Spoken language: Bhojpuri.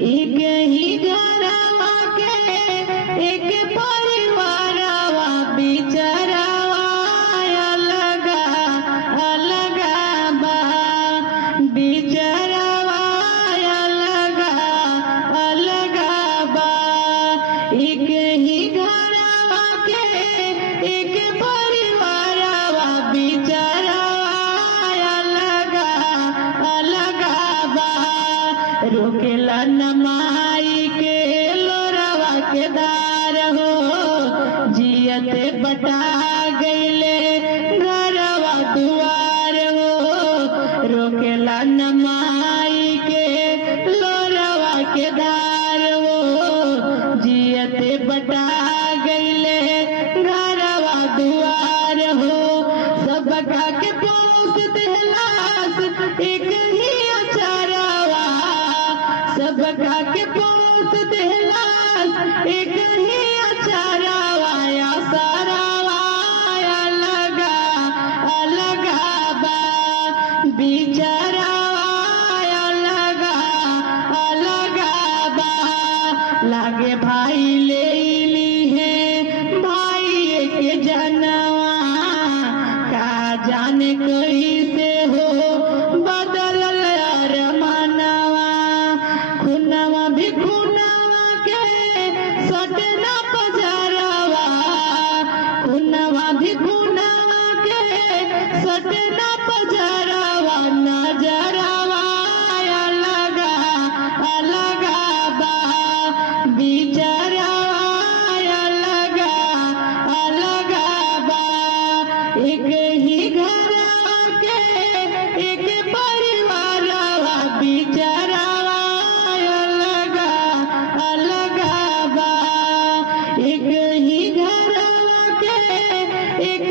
एक ही घरवा के एक परिवारवा बिचारवा अलग अलग बा बिचारवा अलग अलग बा एक ही घरवा के एक परिवारवा बिचारवा अलग अलग बा रोकेला न माई के लोरवा के दार हो जियते बटा गईले घरवा दुआर हो रोकेला न माई के लोरवा के दार हो जियते बटा गईले घरवा दुआर हो सब का के पहुँच देहलास एक ही अचारवा सब का के पहुँच देहलास एक ही अचारवा या सारावा अलग अलग बा बिचारवा अलग अलग बा लागे भाई ले ली है भाई के जनवा का जाने कैसे हो बदलल अरमानवा खुनवा भी खुनवा के सटना पजरवा खुनवा भी खुनवा के सटना पजरवा नजरवा अलग अलग बा बिचारवा अलग अलग बा एक ही घरवा के एक परिवारवा बिचारवा अलग अलग बा एक ही घरवा के एक